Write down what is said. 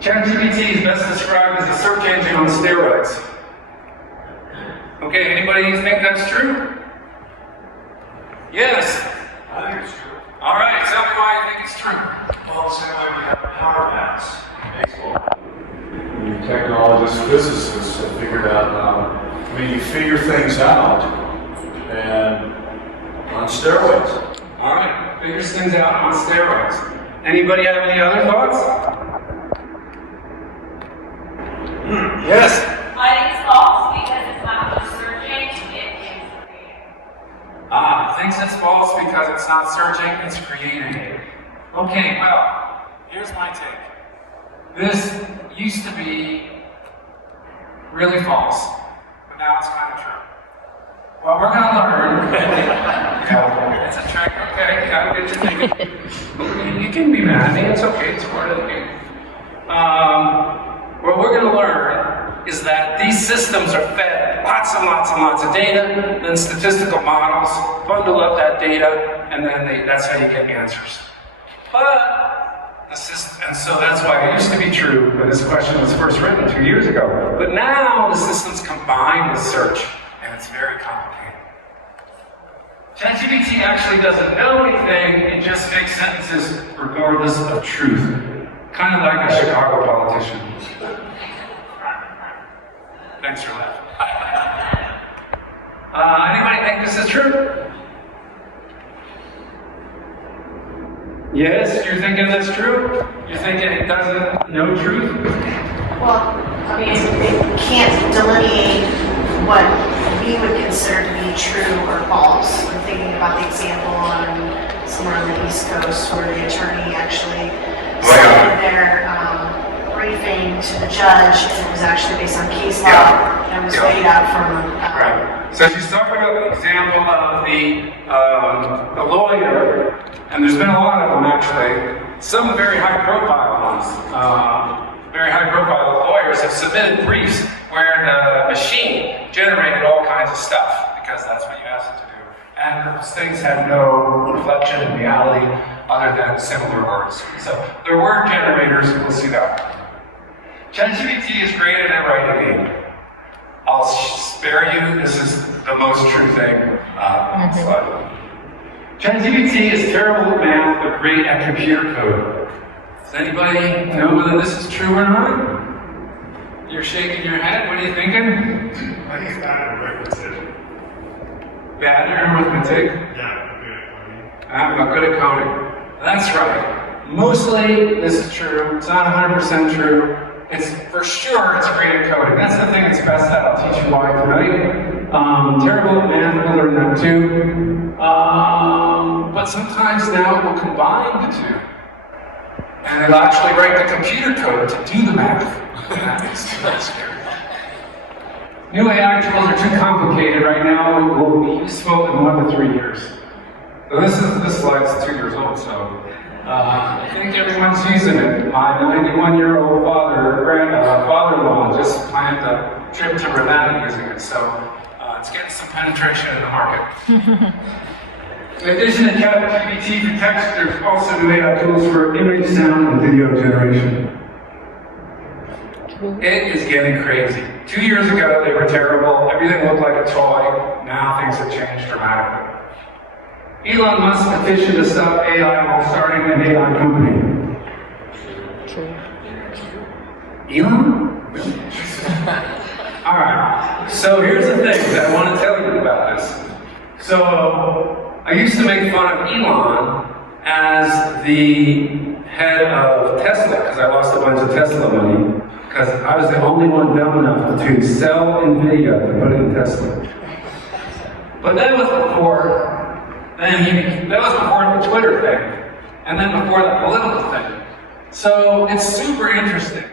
ChatGPT is best described as a search engine on steroids. Okay, anybody think that's true? Yes. I think it's true. All right, tell me why you think it's true. Well, the same way we have power paths in baseball. Technologists, physicists have figured out, you figure things out and on steroids. All right, figures things out on steroids. Anybody have any other thoughts? Yes? I think it's false because it's not just searching, it's creating. Thinks it's false because it's not searching, it's creating. Okay, well, here's my take. This used to be really false, but now it's kind of true. Well, we're going to learn. Yeah, it's a trick. Okay, yeah, I get you thinking. You can be mad at me. It's okay. It's part of the game. What we're going to learn is that these systems are fed lots and lots and lots of data, then statistical models bundle up that data, and then that's how you get answers. And so that's why it used to be true when this question was first written 2 years ago. But now the system's combined with search, and it's very complicated. ChatGPT actually doesn't know anything, it just makes sentences regardless of truth. Kind of like a Chicago politician. Thanks for laughing. Anybody think this is true? Yes, you're thinking that's true? You're thinking it doesn't know truth? Well, I mean, it can't delineate what we would consider to be true or false. I'm thinking about the example on somewhere on the East Coast where the attorney actually said their briefing to the judge, and it was actually based on case law, and it was made out from... Right. So she's talking about the example of the lawyer, and there's been a lot of them actually. Some very high-profile ones. Very high-profile lawyers have submitted briefs where the machine generated all kinds of stuff, because that's what you asked it to do. And those things had no reflection in reality other than similar words. So they're word generators, we'll see that. ChatGPT is great at writing. I'll spare you, this is the most true thing. ChatGPT is terrible at math, but great at computer code. Does anybody know whether this is true or not? You're shaking your head, what are you thinking? I think it's bad at arithmetic. Bad at arithmetic? Yeah, good at coding. I'm not good at coding. That's right. Mostly, this is true. It's not 100% true. It's for sure it's great at coding. That's the thing it's best at. I'll teach you why tonight. Terrible at math, we'll learn that too. But sometimes now it will combine the two. And it'll actually write the computer code to do the math. That's scary. New AI tools are too complicated right now. It will be useful in 1 to 3 years. So this slide's 2 years old, so I think everyone's using it. My 91-year-old father-in-law just planned a trip to Ravenna using it, so it's getting some penetration in the market. In addition to ChatGPT for text, there's also new AI tools for image, sound, and video generation. It is getting crazy. 2 years ago, they were terrible. Everything looked like a toy. Now things have changed dramatically. Elon Musk petitioned to stop AI while starting an AI company. Elon? Alright, so here's the thing that I want to tell you about this. So, I used to make fun of Elon as the head of Tesla, because I lost a bunch of Tesla money, because I was the only one dumb enough to sell NVIDIA to put it in Tesla. But that was before the Twitter thing, and then before the political thing. So it's super interesting.